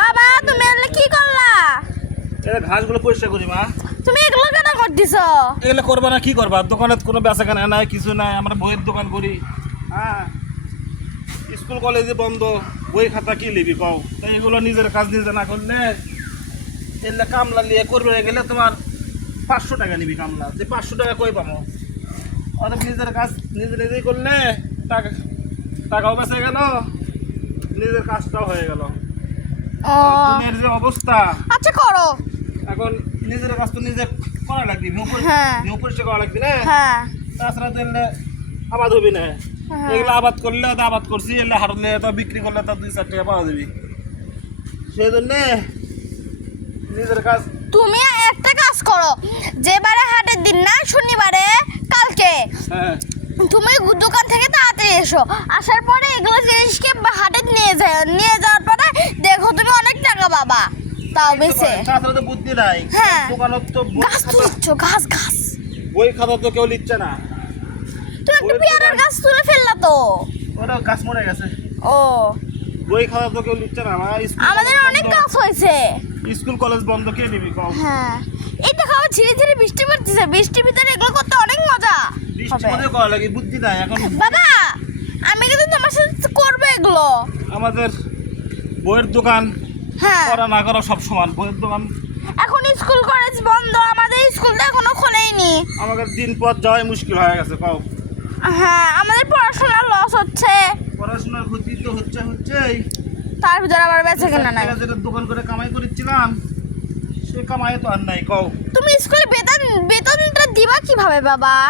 বাবা তুমি এলে কি করলা? এই ঘাসগুলো পরিষ্কার করি মা। তুমি এগুলো কেন করতেছো? এগুলো করবা না কি করবা? দোকানে কোনো বেচাকেনা নাই, কিছু নাই, আমরা বইয়ের দোকান করি। হ্যাঁ, স্কুল কলেজে বন্ধ, বই খাতা কি লিবি কও? তাই এগুলো নিজের কাজ নিজে না করলে এলে কামলা নিয়ে করবে গেলে তোমার 500 টাকা নিবি কামলা, যে 500 টাকা কই পাবো? অনেক নিজের কাজ নিজে নিজেই করলে টাকা টাকাও বেঁচে গেল, নিজের কাজটাও হয়ে গেল। ও দুনিয়ার যে অবস্থা, আচ্ছা করো। এখন নিজের কাজ তো নিজে করা লাগবে, হ্যাঁ। পরিষ্কার করা লাগবে না? হ্যাঁ তাছাড়া তো এলে আবাদ হবি না। হ্যাঁ। এগুলো আবাদ করলে তো আবাদ করছি, এলে হারলে তো বিক্রি করলে তো 2-4 টাকা পাওয়া যাবে। সেই জন্যে নিজের কাজ। তুমি একটা কাজ করো, যেবারে হাটের দিন না শনিবারে কালকে হ্যাঁ, তুমি দোকান থেকে তাড়াতাড়ি এসো, আসার পরে এগুলো জিনিসকে হাটে নিয়ে যাও, নিয়ে যাওয়ার পরে দেখো তুমি অনেক টাকা পাবা, তাও বেশি। তাছাড়া তো বুদ্ধি নাই। হ্যাঁ। দোকানত তো গাছ তুলছো, গাছ গাছ বই খাতা তো কেউ লিখছে না। তুমি একটা পেয়ারার গাছ তুলে ফেললা তো। ওরা গাছ মরে গেছে। ও বই খাতা তো কেউ লিখছে না। আমাদের অনেক গাছ হয়েছে। স্কুল কলেজ বন্ধ, কে নিবি কম? হ্যাঁ এই দেখো আবার ধীরে ধীরে বৃষ্টি পড়তেছে, বৃষ্টির ভিতরে এগুলো করতে অনেক মজা বৃষ্টি হবে। মনে করা লাগে, বুদ্ধি নাই এখন। বাবা আমি কিন্তু তোমার সাথে করবো এগুলো। আমাদের বইয়ের দোকান হ্যাঁ করা না করা সব সমান। বইয়ের দোকান এখন স্কুল কলেজ বন্ধ, আমাদের স্কুলটা এখনো খোলেনি। আমাদের দিন পর যাওয়াই মুশকিল হয়ে গেছে কও। হ্যাঁ আমাদের পড়াশোনার লস হচ্ছে, পড়াশোনার ক্ষতি তো হচ্ছেই। তার ভিতরে আবার বেঁচে কেনা নাই। যেটা দোকান করে কামাই করেছিলাম, সে কামাই তো আর নাই কও। তুমি স্কুলে বেতনটা দিবা কিভাবে বাবা?